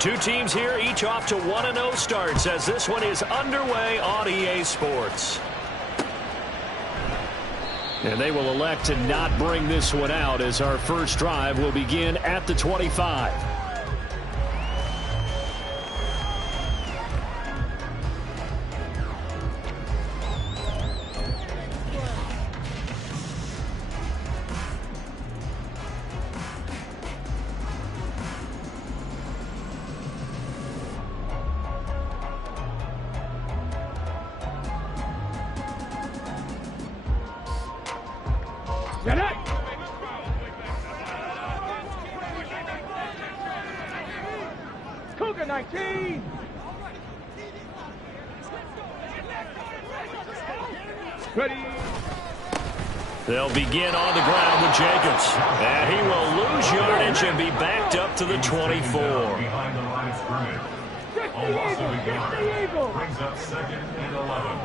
Two teams here, each off to 1-0 starts as this one is underway on EA Sports. And they will elect to not bring this one out as our first drive will begin at the 25. Cougar 19. Ready. They'll begin on the ground with Jacobs. And he will lose yardage and be backed up to the 24. Behind the line of scrimmage. A loss of a yard brings up 2nd and 11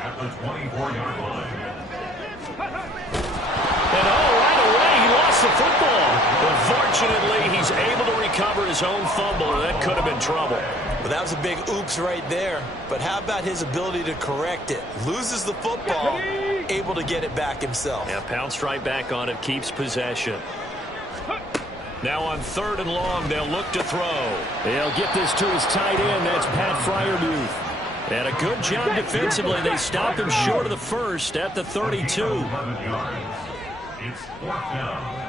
at the 24-yard line. And right away, he lost the football. Unfortunately, he's able to recover his own fumble, and that could have been trouble. Well, that was a big oops right there. But how about his ability to correct it? Loses the football, able to get it back himself. Yeah, pounced right back on it, keeps possession. Now on 3rd and long, they'll look to throw. They'll get this to his tight end. That's Pat Fryermuth. And a good job defensively. They stopped him short of the first at the 32. It's 4th down.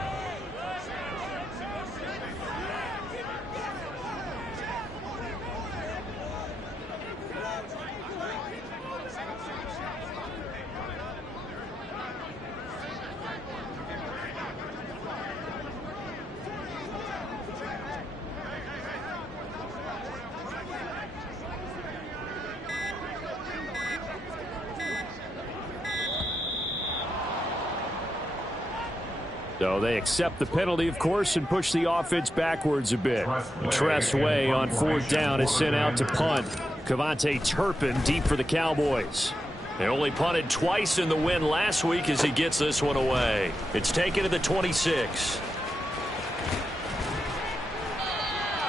So they accept the penalty, of course, and push the offense backwards a bit. Tressway on 4th down is sent out to punt. Cavante Turpin deep for the Cowboys. They only punted twice in the win last week as he gets this one away. It's taken to the 26.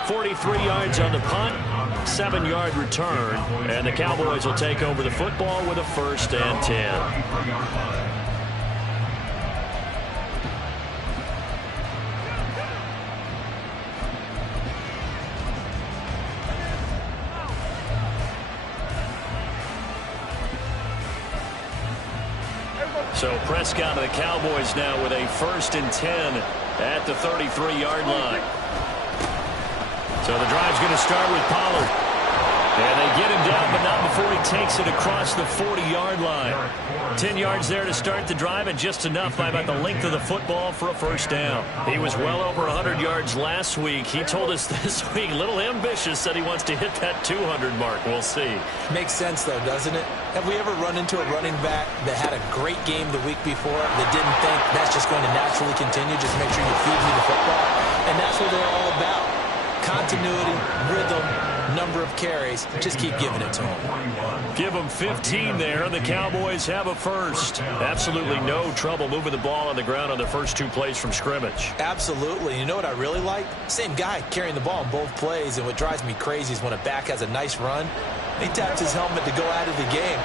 43 yards on the punt, 7-yard return, and the Cowboys will take over the football with a 1st and 10. So Prescott and the Cowboys now with a 1st and 10 at the 33-yard line. So the drive's going to start with Pollard. And they get him down, but not before he takes it across the 40-yard line. 10 yards there to start the drive, and just enough by about the length of the football for a 1st down. He was well over 100 yards last week. He told us this week, a little ambitious, said he wants to hit that 200 mark. We'll see. Makes sense, though, doesn't it? Have we ever run into a running back that had a great game the week before that didn't think that's just going to naturally continue? Just make sure you feed me the football. And that's what they're all about. Continuity, rhythm, number of carries. Just keep giving it to them. Give them 15 there, and the Cowboys have a 1st. Absolutely no trouble moving the ball on the ground on their first 2 plays from scrimmage. Absolutely. You know what I really like? Same guy carrying the ball in both plays, and what drives me crazy is when a back has a nice run, he taps his helmet to go out of the game.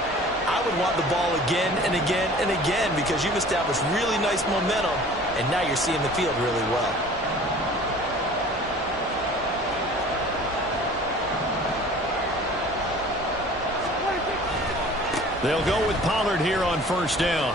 I would want the ball again and again and again because you've established really nice momentum, and now you're seeing the field really well. They'll go with Pollard here on 1st down.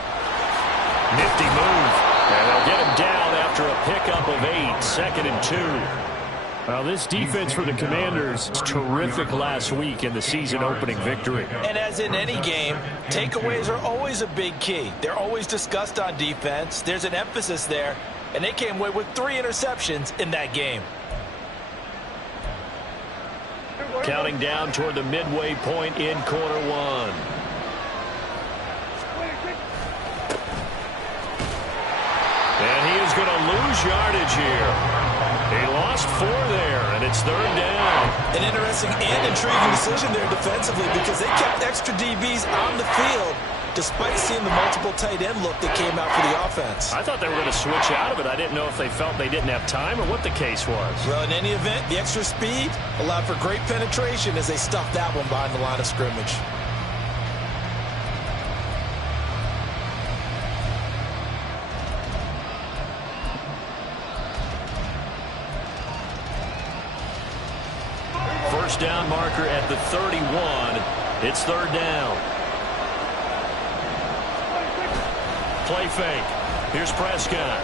Nifty move. And they'll get him down after a pickup of 8, 2nd and 2. Well, this defense for the Commanders was terrific last week in the season-opening victory. And as in any game, takeaways are always a big key. They're always discussed on defense. There's an emphasis there, and they came away with 3 interceptions in that game. Counting down toward the midway point in quarter 1. And he is going to lose yardage here. He lost 4 there, and it's 3rd down. An interesting and intriguing decision there defensively because they kept extra DBs on the field, despite seeing the multiple tight end look that came out for the offense. I thought they were going to switch out of it. I didn't know if they felt they didn't have time or what the case was. Well, in any event, the extra speed allowed for great penetration as they stuffed that one behind the line of scrimmage. First down marker at the 31. It's third down. Play fake. Here's Prescott.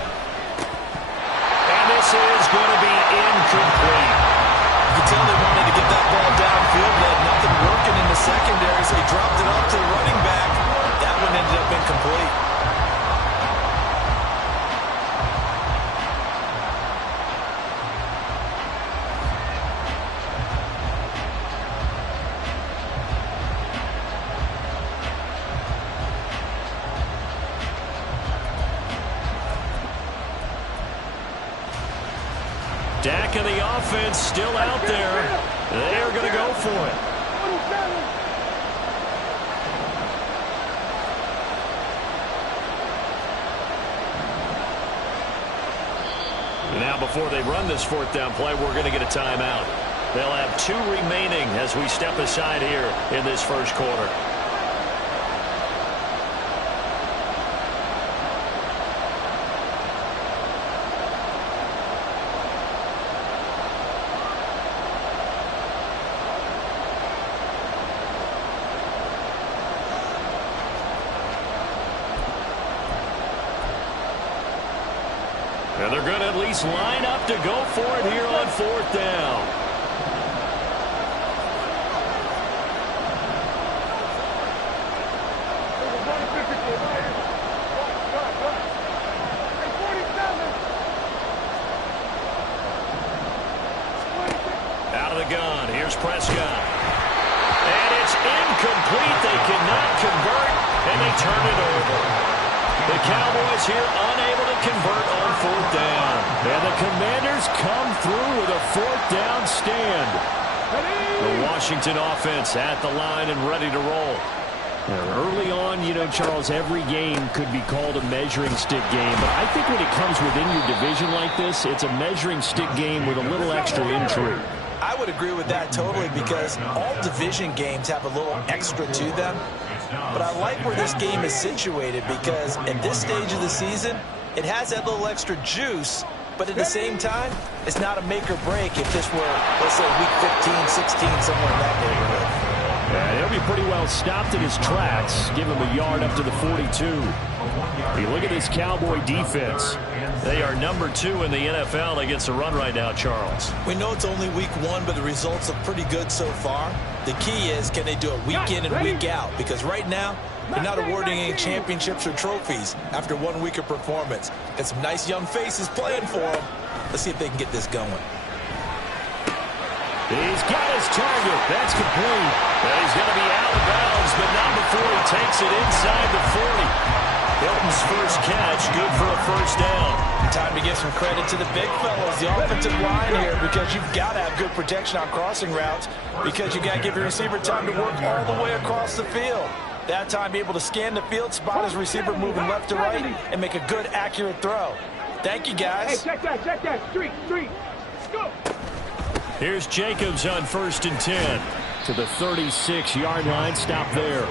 And this is going to be incomplete. You can tell they wanted to get that ball downfield. They had nothing working in the secondary, so they dropped it off to the running back. That one ended up incomplete. Dak and the offense still out there. They're going to go for it. Now, before they run this fourth down play, we're going to get a timeout. They'll have 2 remaining as we step aside here in this first quarter. And they're going to at least line up to go for it here on fourth down. Out of the gun. Here's Prescott. And it's incomplete. They cannot convert, and they turn it over. The Cowboys here unable to convert on fourth down. And the Commanders come through with a fourth down stand. The Washington offense at the line and ready to roll. Now, early on, you know, Charles, every game could be called a measuring stick game. But I think when it comes within your division like this, it's a measuring stick game with a little extra intrigue. I would agree with that totally because all division games have a little extra to them. But I like where this game is situated because at this stage of the season, it has that little extra juice, but at the same time, it's not a make or break if this were, let's say, week 15, 16, somewhere in that neighborhood. He'll be pretty well stopped in his tracks. Give him a yard up to the 42. You look at this Cowboy defense. They are number 2 in the NFL against the run right now, Charles. We know it's only week 1, but the results are pretty good so far. The key is, can they do it week in and week out? Because right now, they're not awarding any championships or trophies after 1 week of performance. Got some nice young faces playing for them. Let's see if they can get this going. He's got his target. That's complete. He's going to be out of bounds, but not before he takes it inside the 40. Hilton's first catch, good for a first down. Time to give some credit to the big fellas, the offensive line here, because you've got to have good protection on crossing routes because you got to give your receiver time to work all the way across the field. That time, be able to scan the field, spot his receiver moving left to right, and make a good, accurate throw. Thank you, guys. Hey, check that. Street. Go. Here's Jacobs on 1st and 10 to the 36-yard line. Stop there.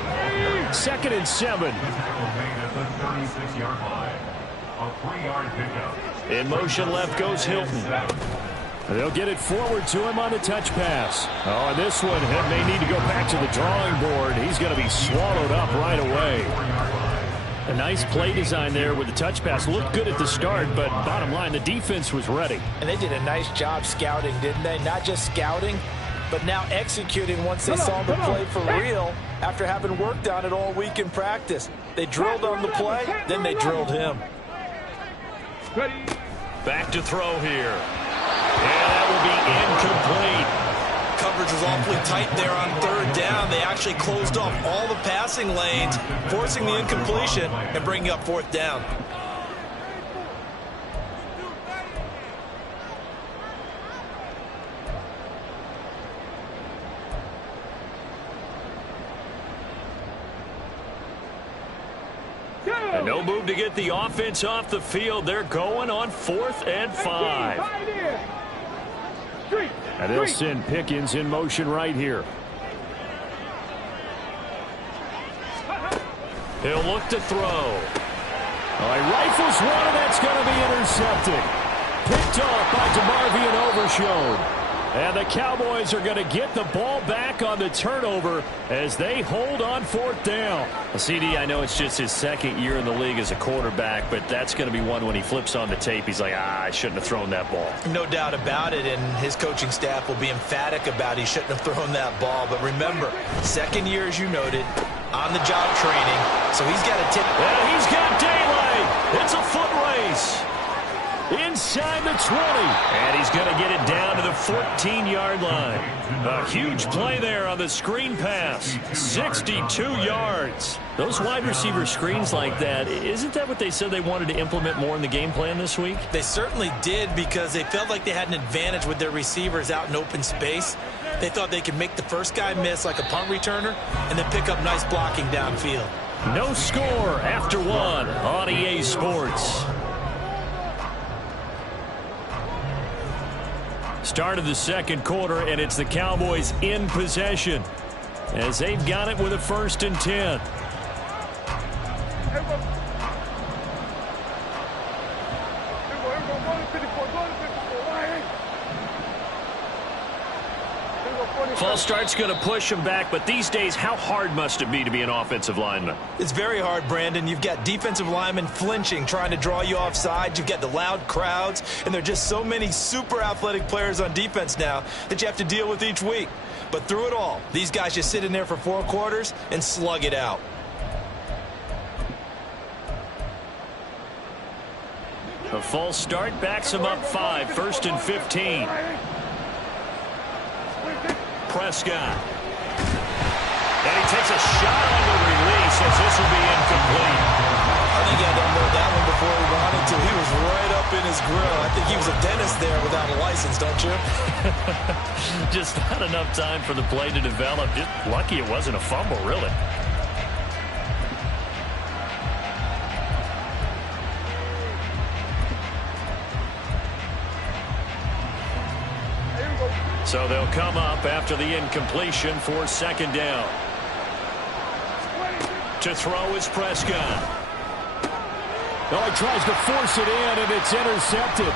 2nd and 7. In motion left goes Hilton. They'll get it forward to him on the touch pass. Oh, and this one may need to go back to the drawing board. He's going to be swallowed up right away. A nice play design there with the touch pass. Looked good at the start, but bottom line, the defense was ready. And they did a nice job scouting, didn't they? Not just scouting, but now executing once they saw the play for real after having worked on it all week in practice. They drilled on the play, then they drilled him. Back to throw here. And that will be incomplete. Coverage was awfully tight there on 3rd down. They actually closed off all the passing lanes, forcing the incompletion and bringing up 4th down. And no move to get the offense off the field. They're going on 4th and 5. And they'll send Pickens in motion right here. He'll look to throw. All right, rifles one, and that's going to be intercepted. Picked off by DeMarvion Overshown. And the Cowboys are going to get the ball back on the turnover as they hold on 4th down. CD, I know it's just his 2nd year in the league as a quarterback, but that's going to be one when he flips on the tape. He's like, I shouldn't have thrown that ball. No doubt about it, and his coaching staff will be emphatic about he shouldn't have thrown that ball. But remember, 2nd year, as you noted, on-the-job training, so he's got a tip. And he's got daylight. It's a foot race. Inside the 20. And he's going to get it down to the 14-yard line. A huge play there on the screen pass. 62 yards. Those wide receiver screens like that, isn't that what they said they wanted to implement more in the game plan this week? They certainly did, because they felt like they had an advantage with their receivers out in open space. They thought they could make the first guy miss like a punt returner and then pick up nice blocking downfield. No score after 1 on EA Sports. Start of the 2nd quarter, and it's the Cowboys in possession as they've got it with a 1st and 10. False start's going to push him back, but these days, how hard must it be to be an offensive lineman? It's very hard, Brandon. You've got defensive linemen flinching, trying to draw you offside. You've got the loud crowds, and there are just so many super athletic players on defense now that you have to deal with each week. But through it all, these guys just sit in there for 4 quarters and slug it out. A false start backs him up 5, 1st and 15. Prescott. And he takes a shot on the release as this will be incomplete. I think he had to unload that one before he wanted to. He was right up in his grill. I think he was a dentist there without a license, don't you? Just not enough time for the play to develop. Just lucky it wasn't a fumble, really. So they'll come up after the incompletion for 2nd down. To throw is Prescott. Oh, he tries to force it in, and it's intercepted.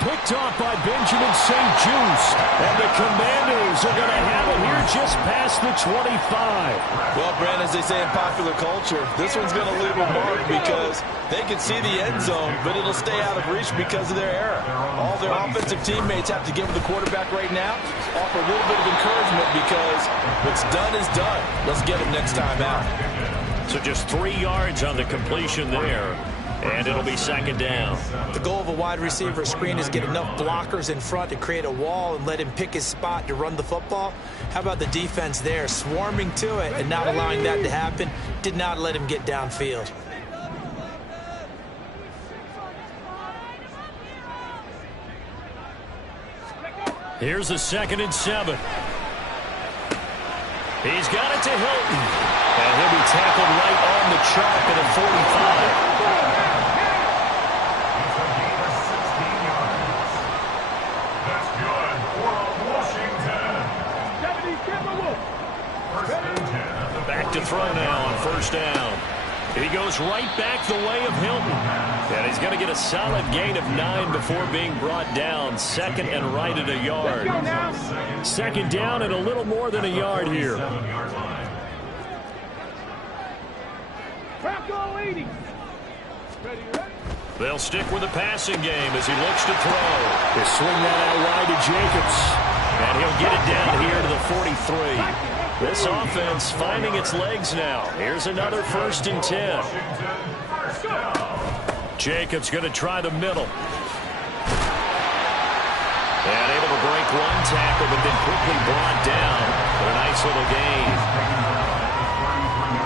Picked off by Benjamin St. Juice. And the Commanders are going to have it here just past the 25. Well, Brandon, as they say in popular culture, this one's going to leave a mark because they can see the end zone, but it'll stay out of reach because of their error. All their offensive teammates have to give the quarterback right now, offer a little bit of encouragement because what's done is done. Let's get him next time out. So just 3 yards on the completion there. And it'll be 2nd down. The goal of a wide receiver screen is get enough blockers in front to create a wall and let him pick his spot to run the football. How about the defense there, swarming to it and not allowing that to happen? Did not let him get downfield. Here's a 2nd and 7. He's got it to Hilton. And he'll be tackled right on the chalk at a 45. Back to throw now on 1st down. He goes right back the way of Hilton. And he's going to get a solid gain of 9 before being brought down. 2nd and right at a yard. 2nd down and a little more than a yard here. They'll stick with the passing game as he looks to throw. They swing that out wide to Jacobs. And he'll get it down here to the 43. This offense finding its legs now. Here's another 1st and 10. Jacobs going to try the middle. And able to break one tackle, but then quickly brought down for a nice little gain.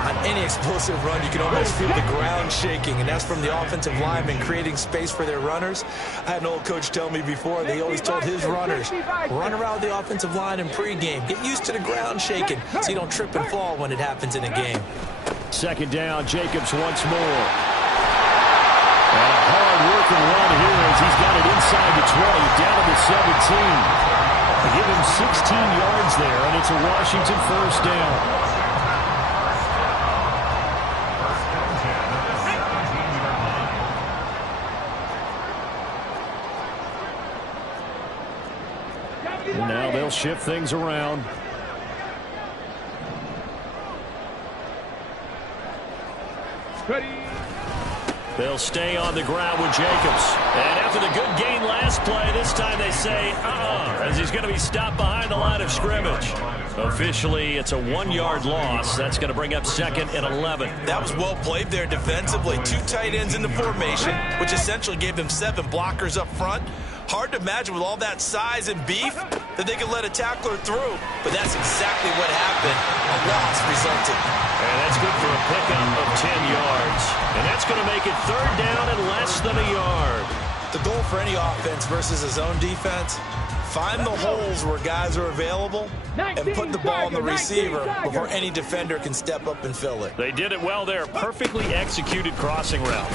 On any explosive run, you can almost feel the ground shaking, and that's from the offensive linemen creating space for their runners. I had an old coach tell me before, they always told his runners, run around the offensive line in pregame. Get used to the ground shaking so you don't trip and fall when it happens in a game. Second down, Jacobs once more. And a hard-working run here as he's got it inside the 20, down to the 17. They give him 16 yards there, and it's a Washington first down. And now they'll shift things around. They'll stay on the ground with Jacobs. And after the good gain last play, this time they say, as he's going to be stopped behind the line of scrimmage. Officially, it's a 1-yard loss. That's going to bring up 2nd and 11. That was well played there defensively. 2 tight ends in the formation, which essentially gave them 7 blockers up front. Hard to imagine with all that size and beef that they could let a tackler through, but that's exactly what happened. A loss resulted. And that's good for a pickup of 10 yards. And that's going to make it 3rd down and less than a yard. The goal for any offense versus a zone defense, find the holes where guys are available and put the ball on the receiver before any defender can step up and fill it. They did it well there. Perfectly executed crossing route.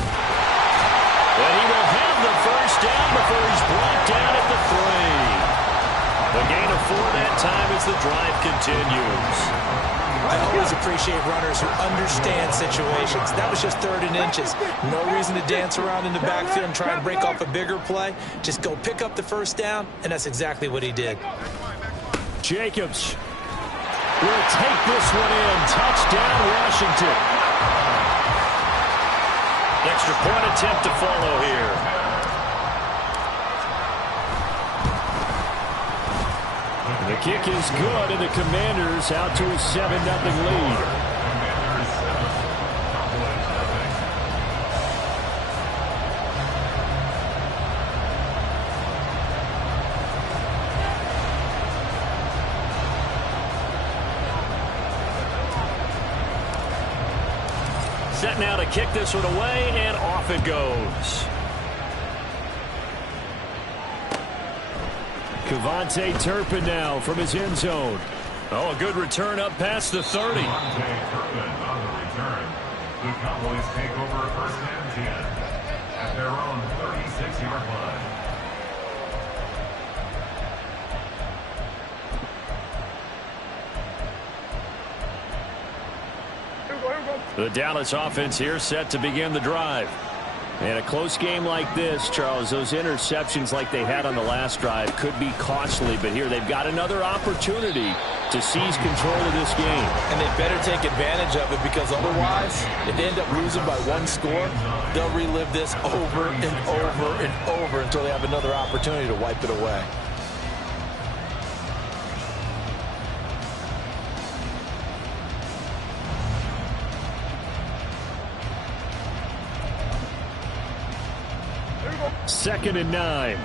And he will have the first down before he's brought down at the 3. The gain of 4 that time as the drive continues. I always appreciate runners who understand situations. That was just 3rd and inches. No reason to dance around in the backfield and try and break off a bigger play. Just go pick up the first down, and that's exactly what he did. Jacobs will take this one in. Touchdown, Washington. Extra point attempt to follow here. The kick is good, and the Commanders out to a 7-0 lead. Set now to kick this one away, and off it goes. Kevontae Turpin now from his end zone. Oh, a good return up past the 30. Kevontae Turpin on the return. The Cowboys take over 1st and 10 at their own 36-yard line. The Dallas offense here set to begin the drive. And a close game like this, Charles, those interceptions like they had on the last drive could be costly. But here they've got another opportunity to seize control of this game. And they better take advantage of it, because otherwise, if they end up losing by 1 score, they'll relive this over and over and over until they have another opportunity to wipe it away. Second and 9.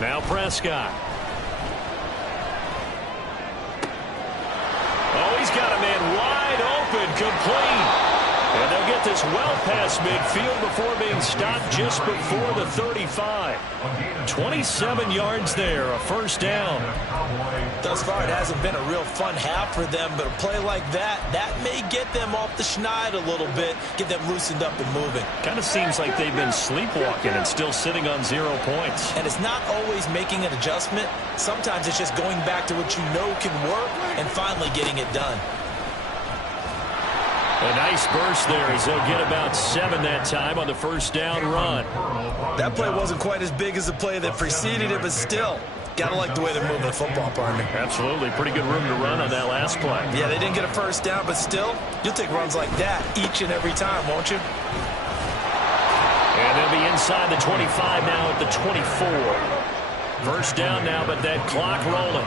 Now Prescott. Oh, he's got a man wide open, complete. And they'll get this well past midfield before being stopped just before the 35. 27 yards there, a first down. Thus far, it hasn't been a real fun half for them, but a play like that may get them off the schneid a little bit, get them loosened up and moving. Kind of seems like they've been sleepwalking and still sitting on 0 points. And it's not always making an adjustment. Sometimes it's just going back to what you know can work and finally getting it done. A nice burst there as they'll get about 7 that time on the first down run. That play wasn't quite as big as the play that preceded it, but still, got to like the way they're moving the football, partner. Absolutely. Pretty good room to run on that last play. Yeah, they didn't get a first down, but still, you'll take runs like that each and every time, won't you? And they'll be inside the 25 now at the 24. First down now, but that clock rolling.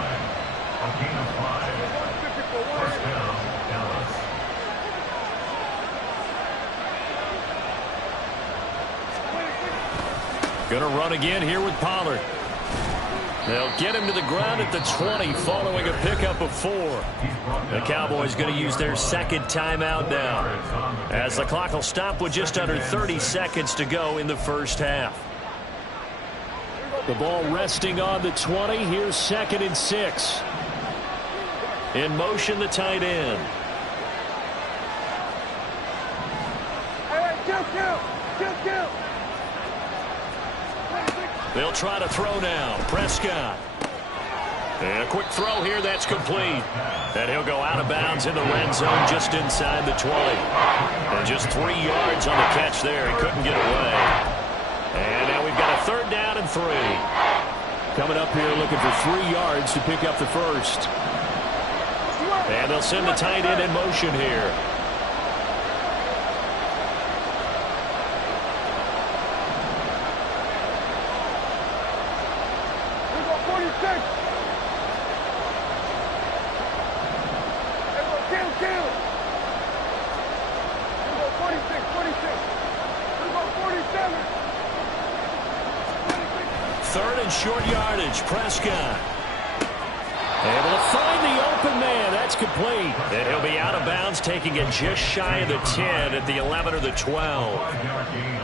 First down, Dallas. Going to run again here with Pollard. They'll get him to the ground at the 20 following a pickup of 4. The Cowboys going to use their second timeout now, as the clock will stop with just under 30 seconds to go in the first half. The ball resting on the 20. Here's 2nd and 6. In motion, the tight end. They'll try to throw now. Prescott. And a quick throw here that's complete. And he'll go out of bounds in the red zone just inside the 20. And just 3 yards on the catch there. He couldn't get away. And now we've got a 3rd down and 3. Coming up here looking for 3 yards to pick up the first. And they'll send the tight end in motion here. Short yardage. Prescott able to find the open man. That's complete. And he'll be out of bounds, taking it just shy of the 10 at the 11 or the 12.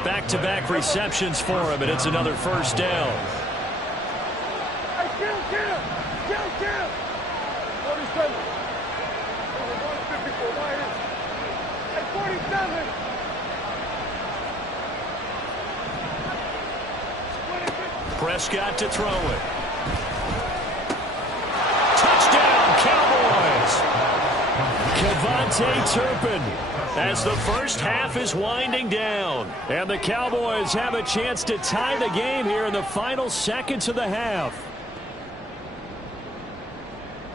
Back-to-back receptions for him, and it's another first down. Prescott to throw it. Touchdown, Cowboys! Kevontae Turpin. As the first half is winding down. And the Cowboys have a chance to tie the game here in the final seconds of the half.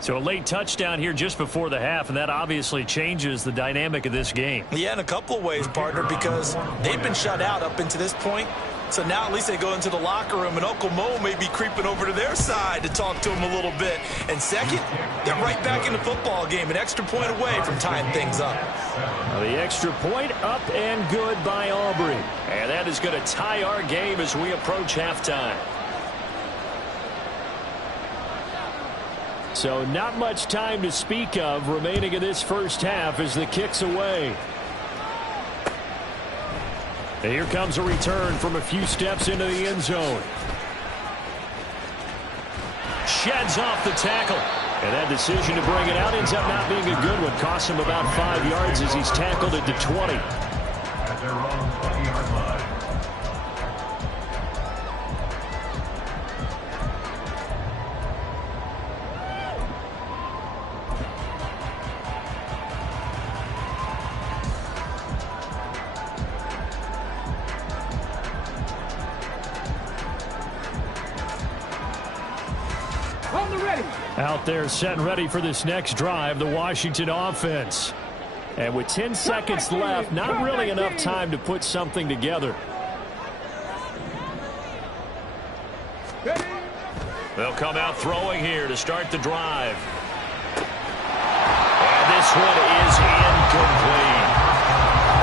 So a late touchdown here just before the half, and that obviously changes the dynamic of this game. Yeah, in a couple of ways, partner, because they've been shut out up until this point. So now at least they go into the locker room, and Uncle Mo may be creeping over to their side to talk to him a little bit. And second, they're right back in the football game, an extra point away from tying things up. The extra point up and good by Aubrey. And that is going to tie our game as we approach halftime. So not much time to speak of remaining in this first half as the kick's away. And here comes a return from a few steps into the end zone. Sheds off the tackle. And that decision to bring it out ends up not being a good one. Costs him about 5 yards as he's tackled at the 20. At their own 20-yard line. Out there set and ready for this next drive, the Washington offense. And with 10 seconds left, not really enough time to put something together. They'll come out throwing here to start the drive. And this one is incomplete.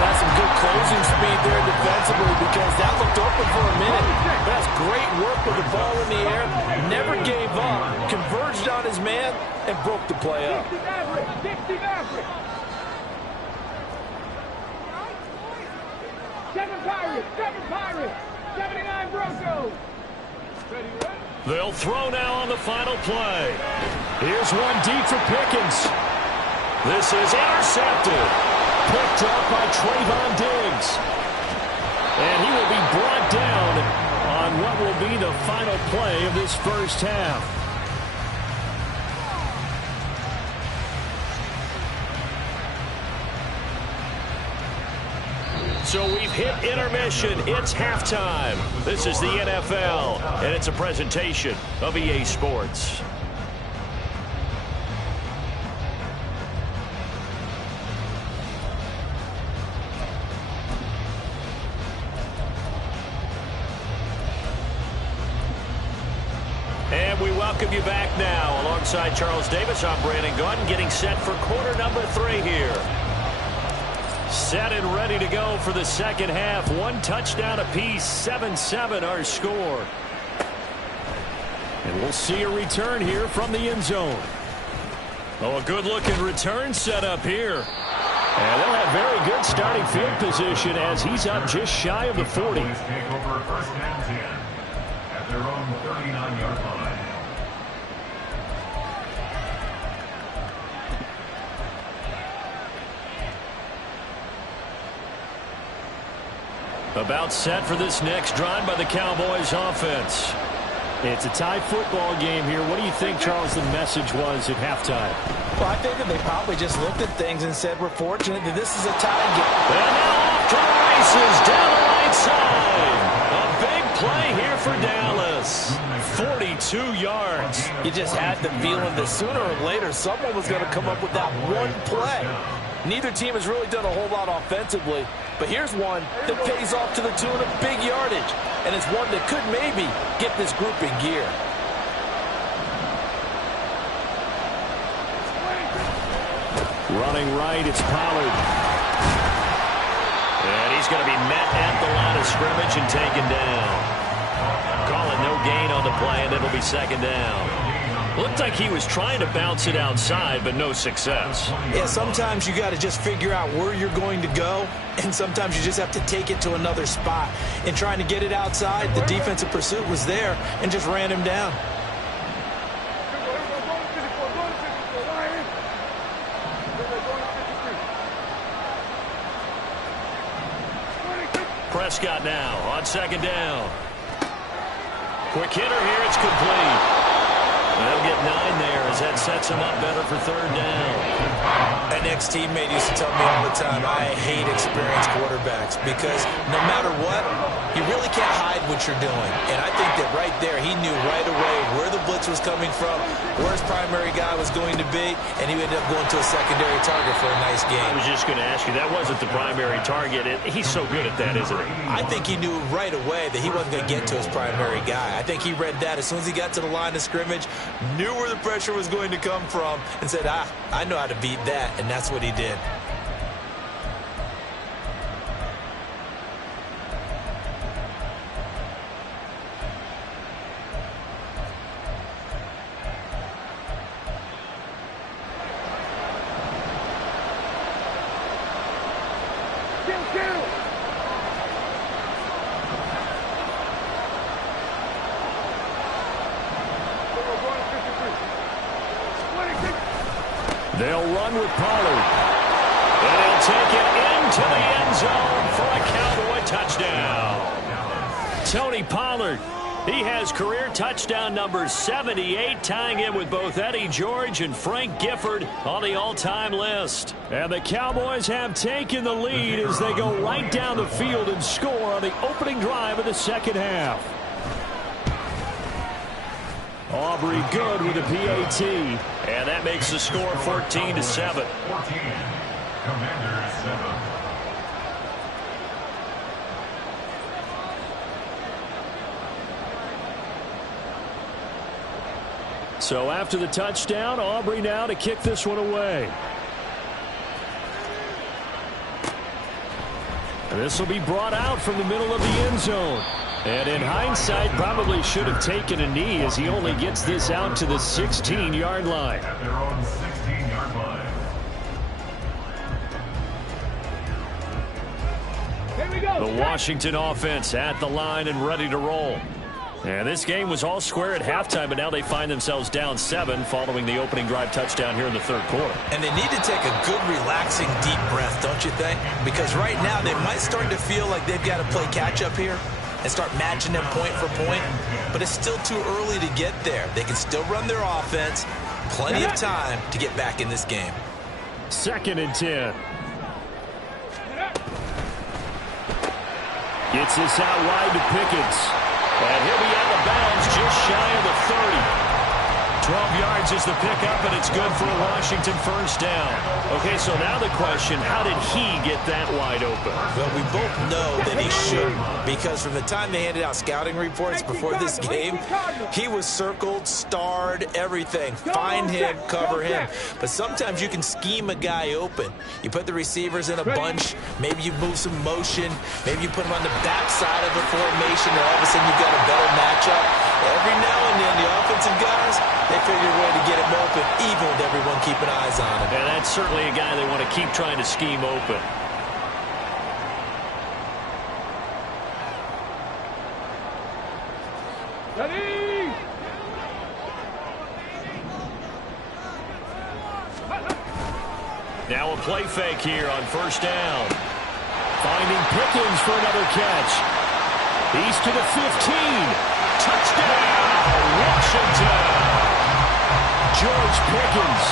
That's some good closing speed there defensively, because that looked open for a minute. That's great work with the ball in the air. Never gave up, converged on his man, and broke the play up. 60 average. 7 Pirates. 79 Broncos. They'll throw now on the final play. Here's one deep for Pickens. This is intercepted. Picked up by Trayvon Diggs. And he will be brought down on what will be the final play of this first half. So we've hit intermission. It's halftime. This is the NFL, and it's a presentation of EA Sports. And we welcome you back now. Alongside Charles Davis, I'm Brandon Gunn, getting set for quarter number 3 here. Set and ready to go for the second half. 1 touchdown apiece, 7-7 our score. And we'll see a return here from the end zone. Oh, a good-looking return set up here. And they'll have very good starting field position as he's up just shy of the 40. Cowboys take over first and 10 at their own 39-yard line. About set for this next drive by the Cowboys offense. It's a tie football game here. What do you think, Charles, the message was at halftime? Well, I think that they probably just looked at things and said, we're fortunate that this is a tie game. And now off to the races down the right side. A big play here for Dallas. 42 yards. You just had the feeling that sooner or later someone was going to come up with that one play. Neither team has really done a whole lot offensively, but here's one that pays off to the tune of big yardage, and it's one that could maybe get this group in gear. Running right, it's Pollard. And he's going to be met at the line of scrimmage and taken down. Calling no gain on the play, and it'll be second down. Looked like he was trying to bounce it outside, but no success. Yeah, sometimes you got to just figure out where you're going to go, and sometimes you just have to take it to another spot. In trying to get it outside, the defensive pursuit was there and just ran him down. Prescott now on second down. Quick hitter here, it's complete. They'll get 9 there as that sets him up better for third down. An ex-teammate used to tell me all the time, I hate experienced quarterbacks because no matter what, you really can't hide what you're doing. And I think that right there, he knew right away where the blitz was coming from, where his primary guy was going to be, and he ended up going to a secondary target for a nice game. I was just going to ask you, that wasn't the primary target. He's so good at that, isn't he? I think he knew right away that he wasn't going to get to his primary guy. I think he read that as soon as he got to the line of scrimmage, knew where the pressure was going to come from, and said, I know how to beat that, and that's what he did. They'll run with Pollard. And he'll take it into the end zone for a Cowboy touchdown. Tony Pollard, he has career touchdown number 78, tying in with both Eddie George and Frank Gifford on the all-time list. And the Cowboys have taken the lead as they go right down the field and score on the opening drive of the second half. Aubrey good with a PAT. And that makes the score 14-7. 14. Commanders 7. So after the touchdown, Aubrey now to kick this one away. And this will be brought out from the middle of the end zone. And in hindsight, probably should have taken a knee as he only gets this out to the 16-yard line. At their own 16-yard line. Here we go. The Washington offense at the line and ready to roll. And this game was all square at halftime, but now they find themselves down 7 following the opening drive touchdown here in the third quarter. And they need to take a good, relaxing, deep breath, don't you think? Because right now they might start to feel like they've got to play catch-up here and start matching them point for point, but it's still too early to get there. They can still run their offense. Plenty of time to get back in this game. 2nd and 10. Gets this out wide to Pickens. And he'll be out of bounds just shy of the 30. 12 yards is the pickup, and it's good for a Washington first down. Okay, so now the question, how did he get that wide open? Well, we both know that he shouldn't, because from the time they handed out scouting reports before this game, he was circled, starred, everything. Find him, cover him. But sometimes you can scheme a guy open. You put the receivers in a bunch, maybe you move some motion, maybe you put them on the backside of a formation, and all of a sudden you've got a better matchup. Every now and then, the offensive guys, they figure a way to get him open, even with everyone keeping eyes on him. And that's certainly a guy they want to keep trying to scheme open. Ready? Now a play fake here on first down. Finding Pickens for another catch. He's to the 15. Touchdown, Washington. George Pickens,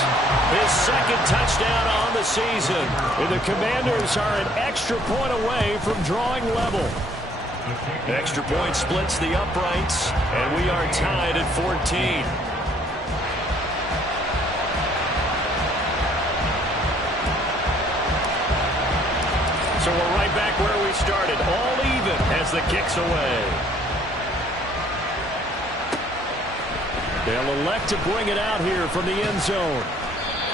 his second touchdown on the season. And the Commanders are an extra point away from drawing level. Extra point splits the uprights, and we are tied at 14. So we're right back where we started, all even as the kick's away. They'll elect to bring it out here from the end zone.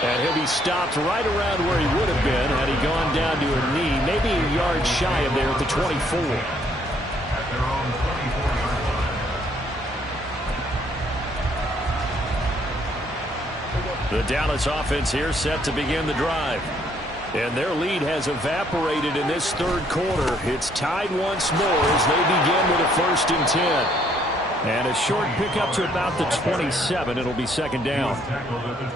And he'll be stopped right around where he would have been had he gone down to a knee, maybe a yard shy of there at the 24. At their own 24-yard line. The Dallas offense here set to begin the drive. And their lead has evaporated in this third quarter. It's tied once more as they begin with a 1st and 10. And a short pickup to about the 27. It'll be second down.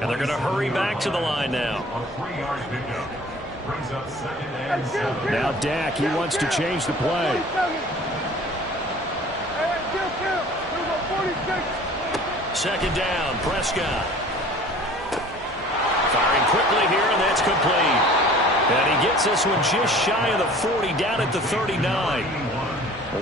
And they're going to hurry back to the line now. A 3-yard pickup brings up 2nd and 7. Now Dak, he wants to change the play. Second down, Prescott. Firing quickly here, and that's complete. And he gets this one just shy of the 40, down at the 39.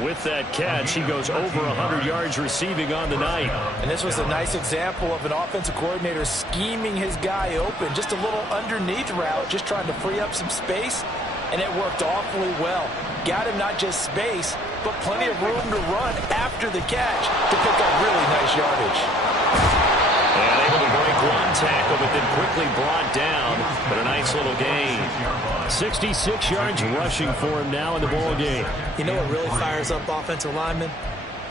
With that catch, he goes over 100 yards receiving on the night. And this was a nice example of an offensive coordinator scheming his guy open. Just a little underneath route, just trying to free up some space, and it worked awfully well. Got him not just space, but plenty of room to run after the catch to pick up really nice yardage. And able to break one tackle, but then quickly brought down. But a nice little gain. 66 yards rushing for him now in the ball game. You know what really fires up offensive linemen?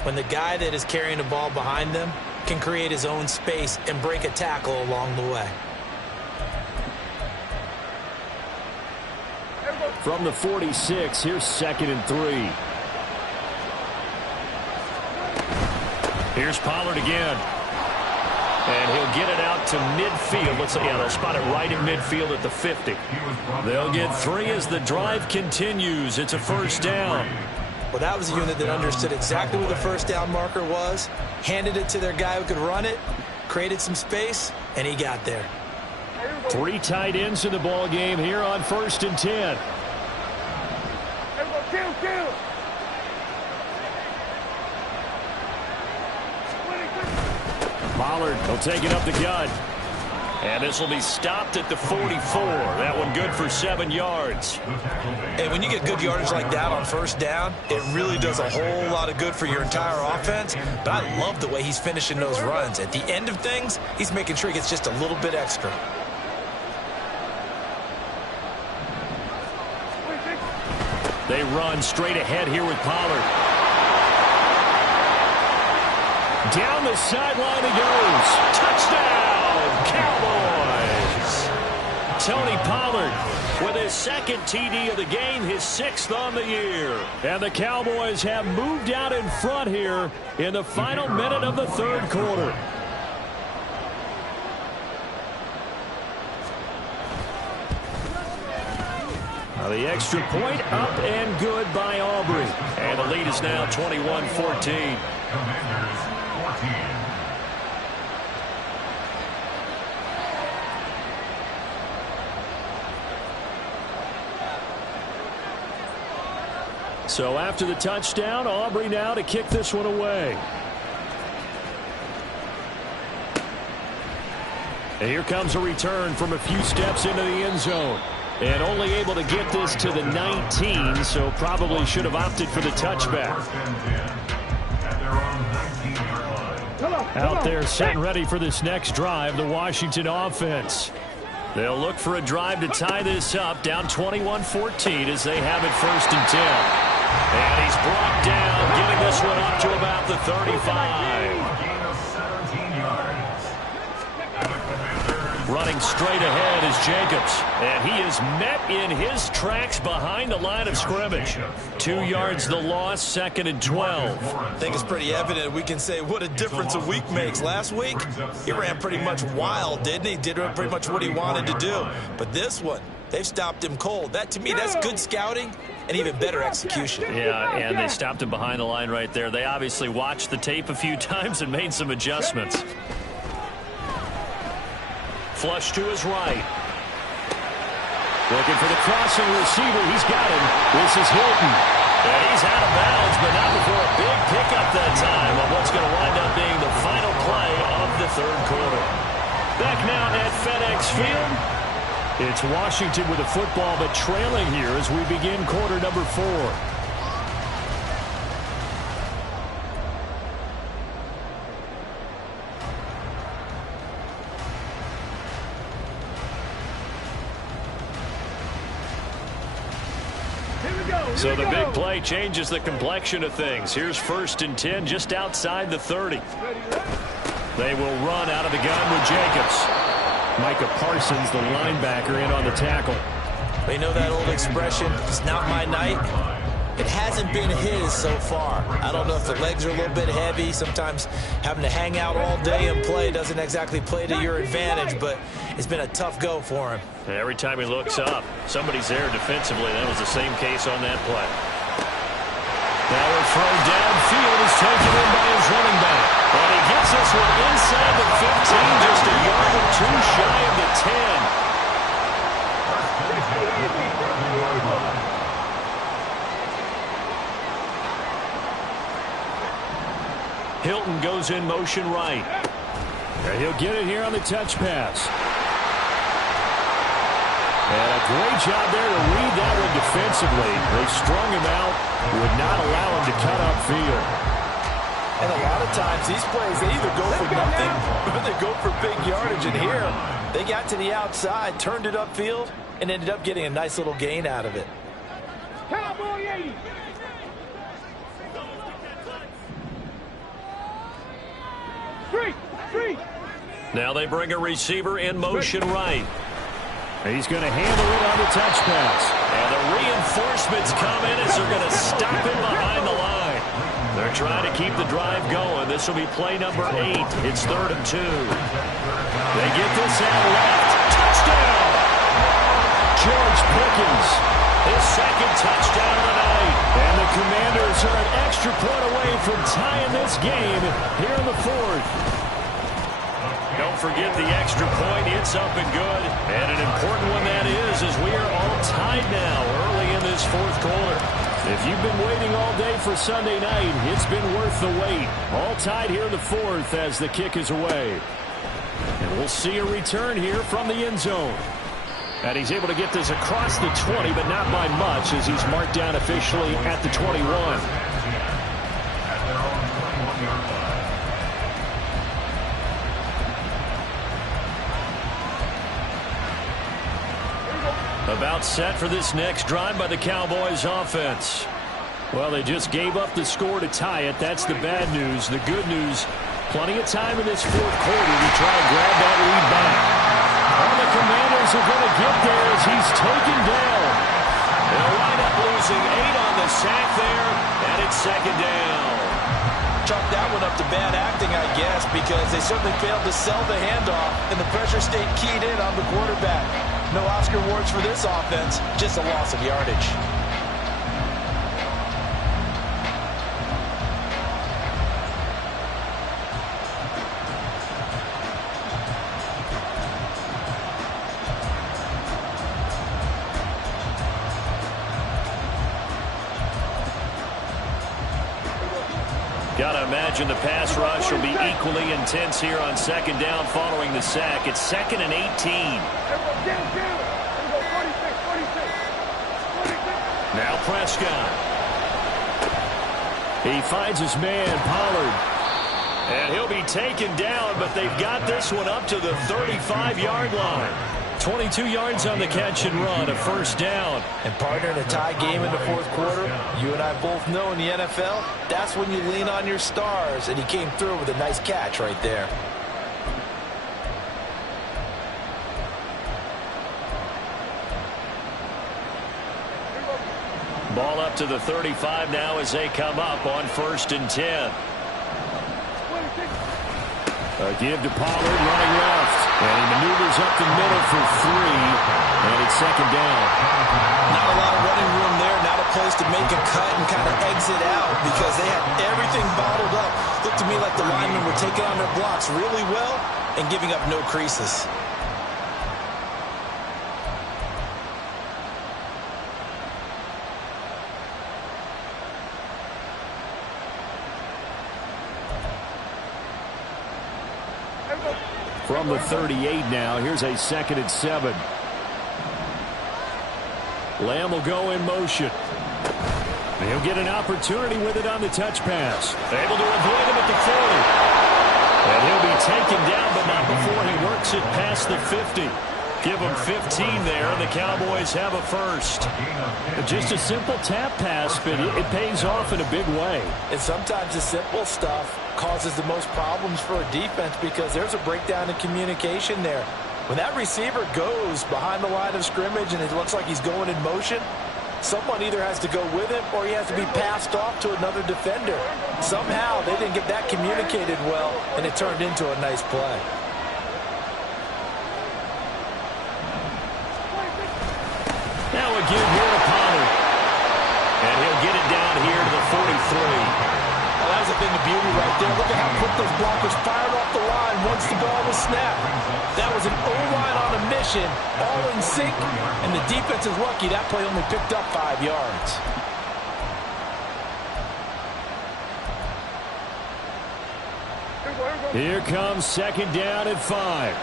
When the guy that is carrying the ball behind them can create his own space and break a tackle along the way. From the 46, here's 2nd and 3. Here's Pollard again. And he'll get it out to midfield. Looks like, yeah, they'll spot it right in midfield at the 50. They'll get 3 as the drive continues. It's a 1st down. Well, that was a unit that understood exactly where the 1st down marker was, handed it to their guy who could run it, created some space, and he got there. 3 tight ends in the ball game here on 1st and 10. Kill. Pollard will take it up the gut. And this will be stopped at the 44. That one good for 7 yards. And when you get good yardage like that on 1st down, it really does a whole lot of good for your entire offense. But I love the way he's finishing those runs. At the end of things, he's making sure he gets just a little bit extra. They run straight ahead here with Pollard. Down the sideline he goes. Touchdown, Cowboys! Tony Pollard with his 2nd TD of the game, his 6th on the year. And the Cowboys have moved out in front here in the final minute of the 3rd quarter. Now the extra point up and good by Aubrey. And the lead is now 21-14. Commanders 14. So after the touchdown, Aubrey now to kick this one away. And here comes a return from a few steps into the end zone. And only able to get this to the 19, so probably should have opted for the touchback. 1st and 10. At their own 19-yard line. Out there set and ready for this next drive, the Washington offense. They'll look for a drive to tie this up, down 21-14 as they have it 1st and 10. And he's brought down, getting this one up to about the 35. Running straight ahead is Jacobs. And he is met in his tracks behind the line of scrimmage. 2 yards the loss, 2nd and 12. I think it's pretty evident. We can say what a difference a week makes. Last week, he ran pretty much wild, didn't he? Did pretty much what he wanted to do. But this one, they've stopped him cold. That, to me, that's good scouting and even better execution. Yeah, and they stopped him behind the line right there. They obviously watched the tape a few times and made some adjustments. Flush to his right. Looking for the crossing receiver. He's got him. This is Hilton. And he's out of bounds, but not before a big pickup that time of what's going to wind up being the final play of the 3rd quarter. Back now at FedEx Field. It's Washington with the football, but trailing here as we begin quarter number 4. So the big play changes the complexion of things. Here's 1st and 10 just outside the 30. They will run out of the gun with Jacobs. Micah Parsons, the linebacker, in on the tackle. They know that old expression, it's not my night. It hasn't been his so far. I don't know if the legs are a little bit heavy. Sometimes having to hang out all day and play doesn't exactly play to your advantage, but it's been a tough go for him. And every time he looks up, somebody's there defensively. That was the same case on that play. Now a throw downfield is taken in by his running back. And he gets this one inside the 15, just a yard or 2 shy of the 10. Hilton goes in motion right. And he'll get it here on the touch pass. And a great job there to read that one defensively. They strung him out, would not allow him to cut upfield. And a lot of times these plays, they either go for nothing or they go for big yardage. And here, they got to the outside, turned it upfield, and ended up getting a nice little gain out of it. Cowboy 80. Street. Now they bring a receiver in motion right. He's going to handle it on the touch pass. And the reinforcements come in as they're going to stop him behind the line. They're trying to keep the drive going. This will be play number 8. It's 3rd and 2. They get this out left. Touchdown! George Pickens. His 2nd touchdown of the night. And the Commanders are an extra point away from tying this game here in the 4th. Don't forget the extra point. It's up and good. And an important one that is, as we are all tied now early in this 4th quarter. If you've been waiting all day for Sunday night, it's been worth the wait. All tied here in the 4th as the kick is away. And we'll see a return here from the end zone. And he's able to get this across the 20, but not by much, as he's marked down officially at the 21. About set for this next drive by the Cowboys offense. Well, they just gave up the score to tie it. That's the bad news. The good news, plenty of time in this 4th quarter to try and grab that lead back. And the Commanders are going to get there as he's taken down. They'll wind up losing 8 on the sack there, and it's 2nd down. Chalk that one up to bad acting, I guess, because they certainly failed to sell the handoff, and the pressure stayed keyed in on the quarterback. No Oscar awards for this offense, just a loss of yardage. Got to imagine the pass rush will be equally intense here on 2nd down following the sack. It's 2nd and 18. Now Prescott. He finds his man, Pollard. And he'll be taken down, but they've got this one up to the 35-yard line. 22 yards on the catch and run, a 1st down. And partner, in a tie game in the 4th quarter, you and I both know in the NFL, that's when you lean on your stars, and he came through with a nice catch right there. Ball up to the 35 now as they come up on 1st and 10. A give to Pollard running left. And he maneuvers up the middle for 3. And it's 2nd down. Not a lot of running room there. Not a place to make a cut and kind of exit out because they had everything bottled up. Looked to me like the linemen were taking on their blocks really well and giving up no creases. From the 38 now, here's a 2nd and 7. Lamb will go in motion. He'll get an opportunity with it on the touch pass. Able to avoid him at the 40. And he'll be taken down, but not before he works it past the 50. Give him 15 there, and the Cowboys have a first. Just a simple tap pass, but it pays off in a big way. And sometimes the simple stuff causes the most problems for a defense because there's a breakdown in communication there. When that receiver goes behind the line of scrimmage and it looks like he's going in motion, someone either has to go with him or he has to be passed off to another defender. Somehow they didn't get that communicated well, and it turned into a nice play. Now a give here to Pollard. And he'll get it down here to the 43. Well, that was a thing of beauty right there. Look at how quick those blockers fired off the line once the ball was snapped. That was an O-line on a mission, all in sync, and the defense is lucky that play only picked up 5 yards. Here comes 2nd down and 5.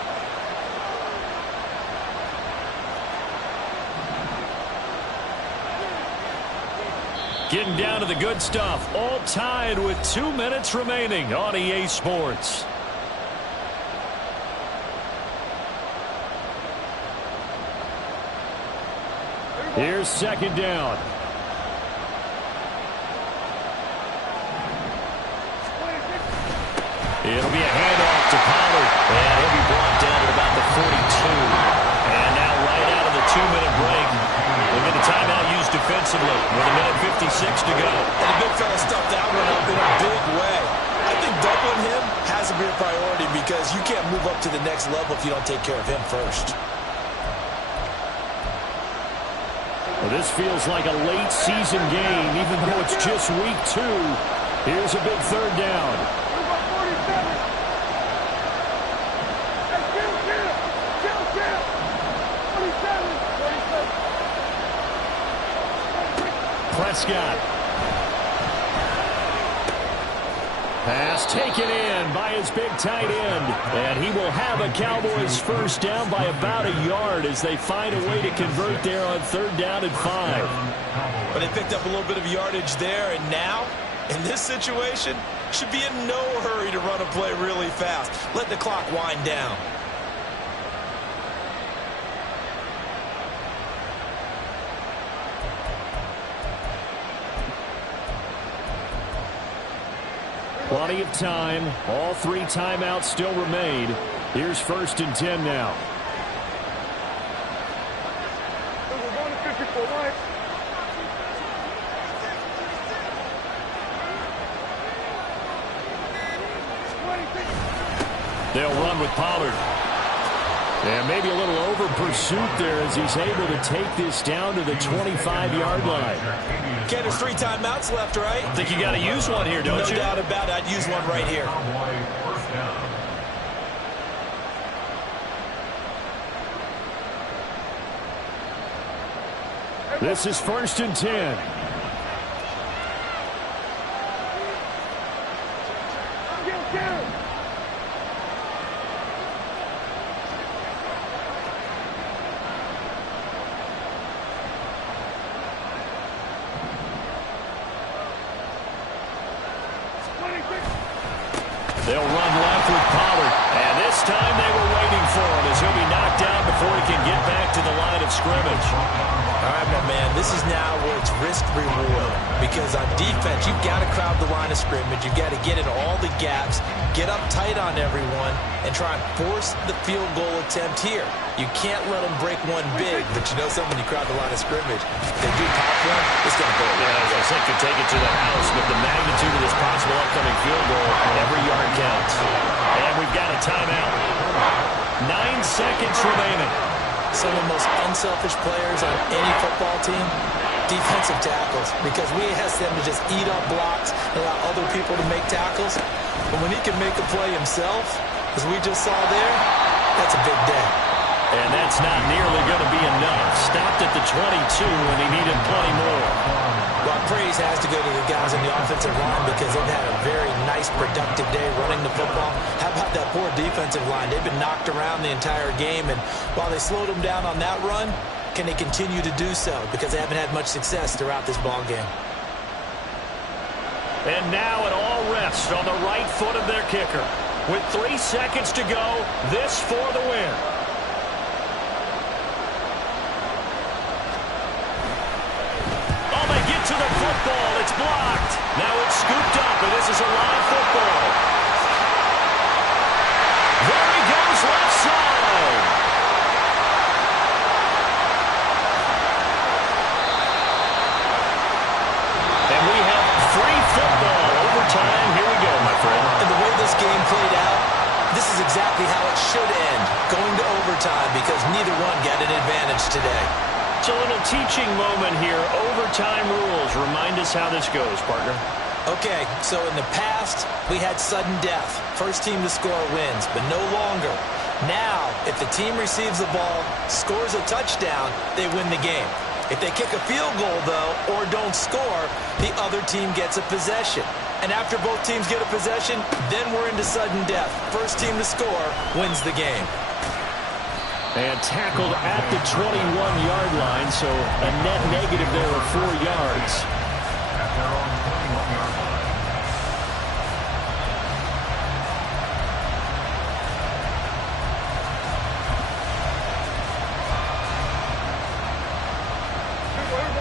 Getting down to the good stuff. All tied with 2 minutes remaining on EA Sports. Here's 2nd down. It'll be a handoff to Pollard. And he'll be brought down to about the 42. And now right out of the 2-minute break. We'll get the timeout used defensively with 1:56 to go. And the big fella stuffed that one up in a big way. I think doubling him has to be a priority because you can't move up to the next level if you don't take care of him first. Well, this feels like a late season game, even though it's just week 2. Here's a big 3rd down. Prescott. Pass taken in by his big tight end. And he will have a Cowboys first down by about a yard as they find a way to convert there on 3rd down and 5. But they picked up a little bit of yardage there, and now, in this situation, should be in no hurry to run a play really fast. Let the clock wind down. Plenty of time. All 3 timeouts still remain. Here's 1st and 10 now. They'll run with Pollard. And maybe a little over pursuit there as he's able to take this down to the 25-yard line. Ken, there's 3 timeouts left, right? I think you got to use one here, don't you? No doubt about it. I'd use one right here. This is 1st and 10. They'll run left with Pollard. And this time they were waiting for him as he'll be knocked down before he can get back to the line of scrimmage. All right, my man, this is now where it's risk-reward. Because on defense, you've got to crowd the line of scrimmage. You've got to get in all the gaps, get up tight on everyone, and try and force the field goal attempt here. You can't let them break one big, but you know something, when you crowd the line of scrimmage, if they do pop one, it's going to go. Yeah, as I said, could take it to the house, but the magnitude of this possible upcoming field goal, every yard counts. And we've got a timeout. 9 seconds remaining. Some of the most unselfish players on any football team, defensive tackles, because we ask them to just eat up blocks and allow other people to make tackles. But when he can make a play himself, as we just saw there, that's a big day. And that's not nearly going to be enough. Stopped at the 22, and he needed plenty more. Well, praise has to go to the guys on the offensive line because they've had a very nice, productive day running the football. How about that poor defensive line? They've been knocked around the entire game, and while they slowed them down on that run, can they continue to do so? Because they haven't had much success throughout this ball game. And now it all rests on the right foot of their kicker. With 3 seconds to go, this for the win. Oh, they get to the football. It's blocked. Now it's scooped up, and this is a live football. There he goes, left side. And we have free football. Overtime. Here we go, my friend. And the way this game played out, this is exactly how it should end, going to overtime, because neither one got an advantage today. It's a little teaching moment here. Overtime rules. Remind us how this goes, partner. Okay, so in the past, we had sudden death. First team to score wins, but no longer. Now, if the team receives the ball, scores a touchdown, they win the game. If they kick a field goal, though, or don't score, the other team gets a possession. And after both teams get a possession, then we're into sudden death. First team to score wins the game. And tackled at the 21-yard line, so a net negative there of 4 yards. At their own 21-yard line.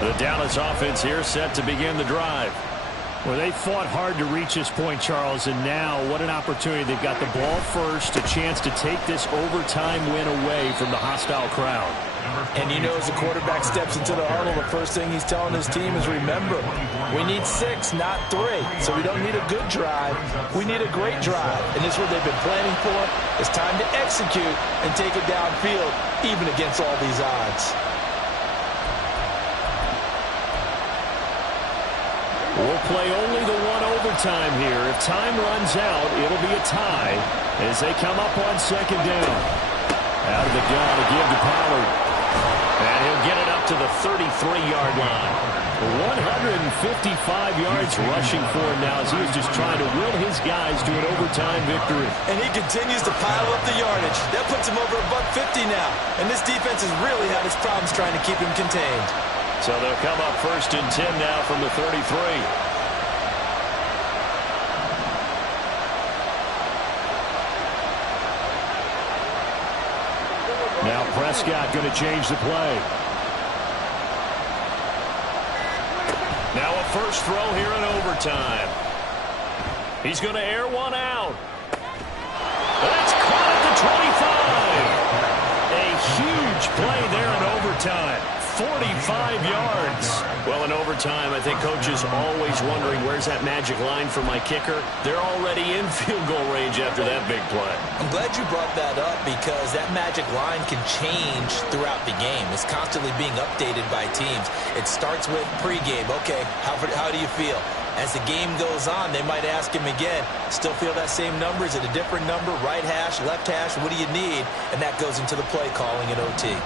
The Dallas offense here set to begin the drive. Well, they fought hard to reach this point, Charles, and now what an opportunity. They've got the ball first, a chance to take this overtime win away from the hostile crowd. And you know, as the quarterback steps into the huddle, the first thing he's telling his team is, remember, we need 6, not 3. So we don't need a good drive. We need a great drive. And this is what they've been planning for. It's time to execute and take it downfield, even against all these odds. We'll play only the one overtime here. If time runs out, it'll be a tie as they come up on second down. Out of the gun again to Pollard. And he'll get it up to the 33-yard line. 155 yards rushing for him now as he was just trying to will his guys to an overtime victory. And he continues to pile up the yardage. That puts him over $150 now. And this defense has really had its problems trying to keep him contained. So they'll come up first and 10 now from the 33. Now Prescott going to change the play. Now a first throw here in overtime. He's going to air one out. That's caught at the 25. A huge play there in overtime. 45 yards. Well, in overtime, I think Coach is always wondering, where's that magic line for my kicker? They're already in field goal range after that big play. I'm glad you brought that up because that magic line can change throughout the game. It's constantly being updated by teams. It starts with pregame. Okay, how do you feel? As the game goes on, they might ask him again, still feel that same number? Is it a different number? Right hash, left hash, what do you need? And that goes into the play calling in OT.